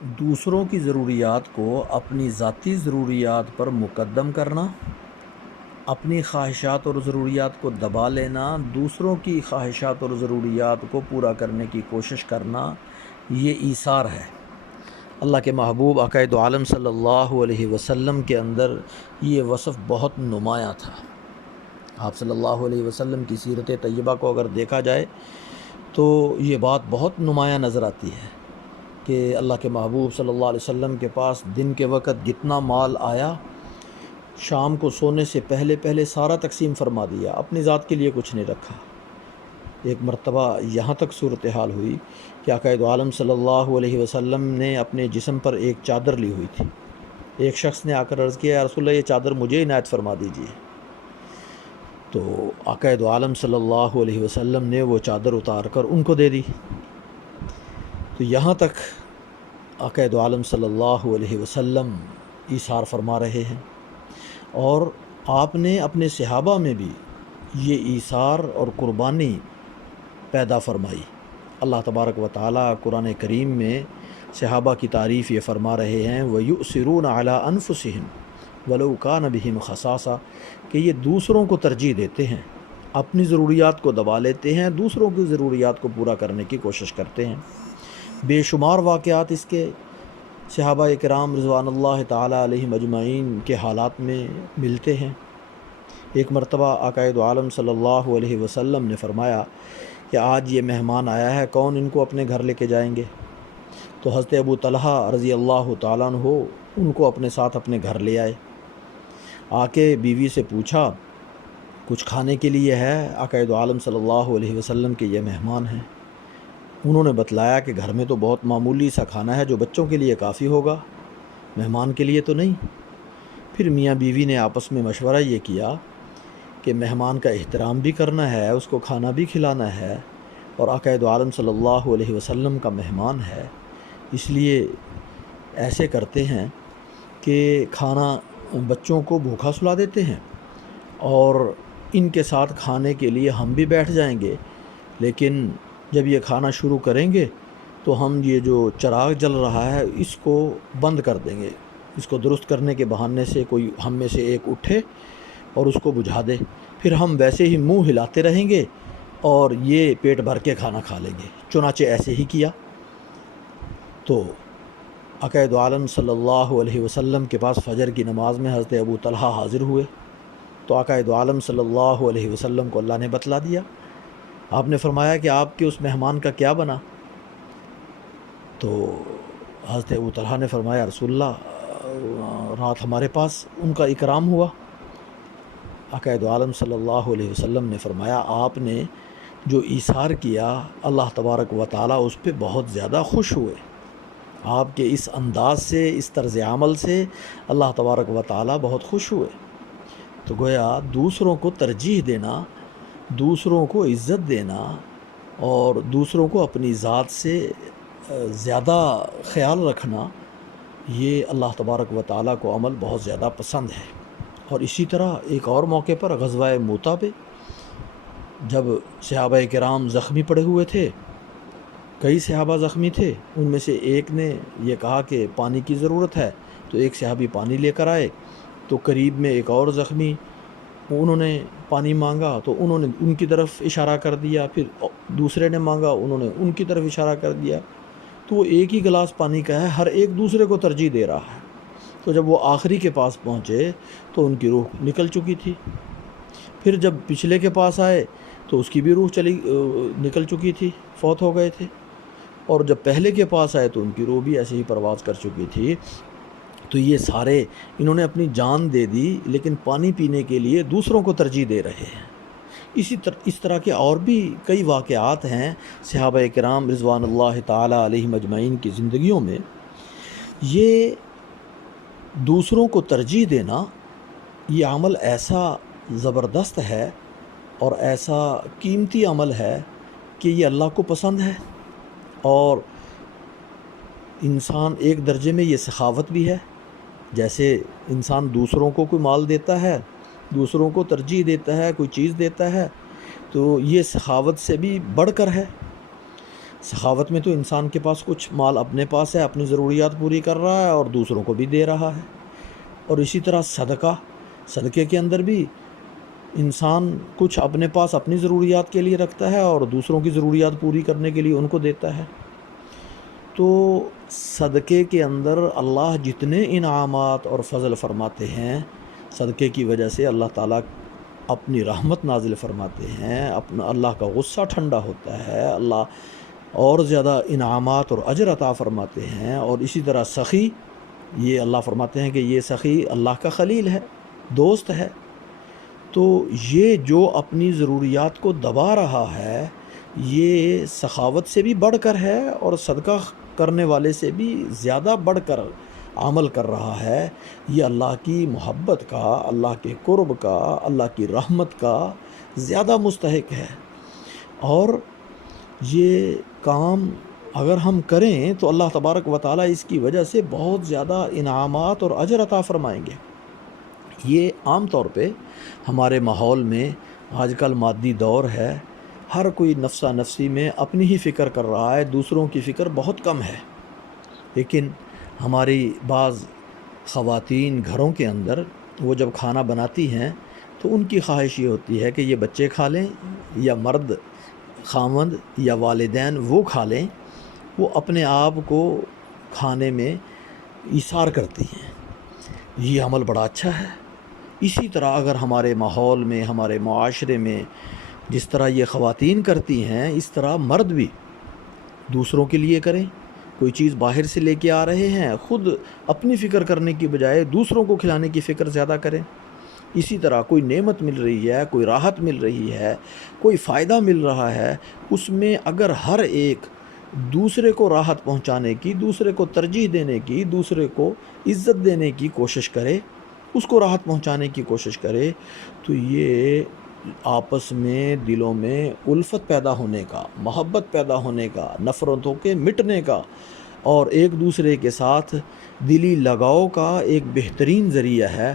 دوسروں کی ضروریات کو اپنی ذاتی ضروریات پر مقدم کرنا، اپنی خواہشات اور ضروریات کو دبا لینا، دوسروں کی خواہشات اور ضروریات کو پورا کرنے کی کوشش کرنا، یہ ایثار ہے۔ اللہ کے محبوب آقائے دو عالم صلی اللہ علیہ وسلم کے اندر یہ وصف بہت نمایاں تھا۔ آپ صلی اللہ علیہ وسلم کی سیرت طیبہ کو اگر دیکھا جائے تو یہ بات بہت نمایاں نظر آتی ہے کہ اللہ کے محبوب صلی اللہ علیہ وسلم کے پاس دن کے وقت جتنا مال آیا، شام کو سونے سے پہلے پہلے سارا تقسیم فرما دیا، اپنی ذات کے لیے کچھ نہیں رکھا۔ ایک مرتبہ یہاں تک صورتحال ہوئی کہ آقا دو عالم صلی اللہ علیہ وسلم نے اپنے جسم پر ایک چادر لی ہوئی تھی۔ ایک شخص نے آ کر عرض کیا، یا رسول اللہ یہ چادر مجھے عنایت فرما دیجیے۔ تو آقا دو عالم صلی اللہ علیہ وسلم نے وہ چادر اتار کر ان کو دے دی۔ تو یہاں تک آقا دو عالم صلی اللہ علیہ وسلم ایثار فرما رہے ہیں، اور آپ نے اپنے صحابہ میں بھی یہ ایثار اور قربانی پیدا فرمائی۔ اللہ تبارک و تعالیٰ قرآن کریم میں صحابہ کی تعریف یہ فرما رہے ہیں، وَيُؤْثِرُونَ عَلَىٰ أَنفُسِهِمْ وَلَوْ كَانَ بِهِمْ خَصَاصَةٌ، کہ یہ دوسروں کو ترجیح دیتے ہیں، اپنی ضروریات کو دبا لیتے ہیں، دوسروں کی ضروریات کو پورا کرنے کی کوشش کرتے ہیں۔ بے شمار واقعات اس کے صحابہ کرام رضوان اللہ تعالیٰ علیہم اجمعین کے حالات میں ملتے ہیں۔ ایک مرتبہ آقا دو عالم صلی اللہ علیہ وسلم نے فرمایا کہ آج یہ مہمان آیا ہے، کون ان کو اپنے گھر لے کے جائیں گے؟ تو حضرت ابو طلحہ رضی اللہ تعالیٰ عنہ ان کو اپنے ساتھ اپنے گھر لے آئے۔ آ کے بیوی سے پوچھا کچھ کھانے کے لیے ہے؟ آقا دو عالم صلی اللہ علیہ وسلم کے یہ مہمان ہیں۔ انہوں نے بتلایا کہ گھر میں تو بہت معمولی سا کھانا ہے جو بچوں کے لیے کافی ہوگا، مہمان کے لیے تو نہیں۔ پھر میاں بیوی نے آپس میں مشورہ یہ کیا کہ مہمان کا احترام بھی کرنا ہے، اس کو کھانا بھی کھلانا ہے، اور آقا دو عالم صلی اللہ علیہ وسلم کا مہمان ہے، اس لیے ایسے کرتے ہیں کہ کھانا بچوں کو بھوکا سلا دیتے ہیں، اور ان کے ساتھ کھانے کے لیے ہم بھی بیٹھ جائیں گے، لیکن جب یہ کھانا شروع کریں گے تو ہم یہ جو چراغ جل رہا ہے اس کو بند کر دیں گے، اس کو درست کرنے کے بہانے سے کوئی ہم میں سے ایک اٹھے اور اس کو بجھا دے، پھر ہم ویسے ہی منہ ہلاتے رہیں گے اور یہ پیٹ بھر کے کھانا کھا لیں گے۔ چنانچہ ایسے ہی کیا۔ تو آقا دو عالم صلی اللہ علیہ وسلم کے پاس فجر کی نماز میں حضرت ابو طلحہ حاضر ہوئے، تو آقا دو عالم صلی اللہ علیہ وسلم کو اللہ نے بتلا دیا۔ آپ نے فرمایا کہ آپ کے اس مہمان کا کیا بنا؟ تو حضرت ابو طلحہ نے فرمایا، رسول اللہ رات ہمارے پاس ان کا اکرام ہوا۔ آقا دو عالم صلی اللہ علیہ وسلم نے فرمایا، آپ نے جو ایثار کیا اللہ تبارک و تعالیٰ اس پہ بہت زیادہ خوش ہوئے۔ آپ کے اس انداز سے، اس طرز عمل سے اللہ تبارک و تعالیٰ بہت خوش ہوئے۔ تو گویا دوسروں کو ترجیح دینا، دوسروں کو عزت دینا اور دوسروں کو اپنی ذات سے زیادہ خیال رکھنا، یہ اللہ تبارک و تعالیٰ کو عمل بہت زیادہ پسند ہے۔ اور اسی طرح ایک اور موقع پر غزوہ موتا پہ جب صحابہ کرام زخمی پڑے ہوئے تھے، کئی صحابہ زخمی تھے، ان میں سے ایک نے یہ کہا کہ پانی کی ضرورت ہے، تو ایک صحابی پانی لے کر آئے، تو قریب میں ایک اور زخمی، انہوں نے پانی مانگا تو انہوں نے ان کی طرف اشارہ کر دیا، پھر دوسرے نے مانگا، انہوں نے ان کی طرف اشارہ کر دیا، تو وہ ایک ہی گلاس پانی کا ہے، ہر ایک دوسرے کو ترجیح دے رہا ہے۔ تو جب وہ آخری کے پاس پہنچے تو ان کی روح نکل چکی تھی۔ پھر جب پچھلے کے پاس آئے تو اس کی بھی روح نکل چکی تھی، فوت ہو گئے تھے، اور جب پہلے کے پاس آئے تو ان کی روح بھی ایسے ہی پرواز کر چکی تھی۔ تو یہ سارے انہوں نے اپنی جان دے دی، لیکن پانی پینے کے لیے دوسروں کو ترجیح دے رہے ہیں۔ اس طرح کے اور بھی کئی واقعات ہیں صحابہ کرام رضوان اللہ تعالیٰ علیہم اجمعین کی زندگیوں میں۔ یہ دوسروں کو ترجیح دینا، یہ عمل ایسا زبردست ہے اور ایسا قیمتی عمل ہے کہ یہ اللہ کو پسند ہے، اور انسان ایک درجے میں یہ سخاوت بھی ہے۔ جیسے انسان دوسروں کو کوئی مال دیتا ہے، دوسروں کو ترجیح دیتا ہے، کوئی چیز دیتا ہے، تو یہ سخاوت سے بھی بڑھ کر ہے۔ سخاوت میں تو انسان کے پاس کچھ مال اپنے پاس ہے، اپنی ضروریات پوری کر رہا ہے اور دوسروں کو بھی دے رہا ہے. اور اسی طرح صدقے کے اندر بھی انسان کچھ اپنے پاس اپنی ضروریات کے لیے رکھتا ہے اور دوسروں کی ضروریات پوری کرنے کے لیے ان کو دیتا ہے. تو صدقے کے اندر اللہ جتنے انعامات اور فضل فرماتے ہیں، صدقے کی وجہ سے اللہ تعالیٰ اپنی رحمت نازل فرماتے ہیں، اپنا اللہ کا غصہ ٹھنڈا ہوتا ہے، اللہ اور زیادہ انعامات اور اجر عطا فرماتے ہیں. اور اسی طرح سخی، یہ اللہ فرماتے ہیں کہ یہ سخی اللہ کا خلیل ہے، دوست ہے. تو یہ جو اپنی ضروریات کو دبا رہا ہے، یہ سخاوت سے بھی بڑھ کر ہے اور صدقہ کرنے والے سے بھی زیادہ بڑھ کر عمل کر رہا ہے. یہ اللہ کی محبت کا، اللہ کے قرب کا، اللہ کی رحمت کا زیادہ مستحق ہے. اور یہ کام اگر ہم کریں تو اللہ تبارک و تعالیٰ اس کی وجہ سے بہت زیادہ انعامات اور اجر عطا فرمائیں گے. یہ عام طور پہ ہمارے ماحول میں آج کل مادی دور ہے، ہر کوئی نفسا نفسی میں اپنی ہی فکر کر رہا ہے، دوسروں کی فکر بہت کم ہے. لیکن ہماری بعض خواتین گھروں کے اندر وہ جب کھانا بناتی ہیں تو ان کی خواہش یہ ہوتی ہے کہ یہ بچے کھا لیں یا مرد خاوند یا والدین وہ کھا لیں، وہ اپنے آپ کو کھانے میں ایثار کرتی ہیں. یہ عمل بڑا اچھا ہے. اسی طرح اگر ہمارے ماحول میں، ہمارے معاشرے میں جس طرح یہ خواتین کرتی ہیں، اس طرح مرد بھی دوسروں کے لیے کریں. کوئی چیز باہر سے لے کے آ رہے ہیں، خود اپنی فکر کرنے کی بجائے دوسروں کو کھلانے کی فکر زیادہ کریں. اسی طرح کوئی نعمت مل رہی ہے، کوئی راحت مل رہی ہے، کوئی فائدہ مل رہا ہے، اس میں اگر ہر ایک دوسرے کو راحت پہنچانے کی، دوسرے کو ترجیح دینے کی، دوسرے کو عزت دینے کی کوشش کرے، اس کو راحت پہنچانے کی کوشش کرے، تو یہ آپس میں دلوں میں الفت پیدا ہونے کا، محبت پیدا ہونے کا، نفرتوں کے مٹنے کا اور ایک دوسرے کے ساتھ دلی لگاؤ کا ایک بہترین ذریعہ ہے.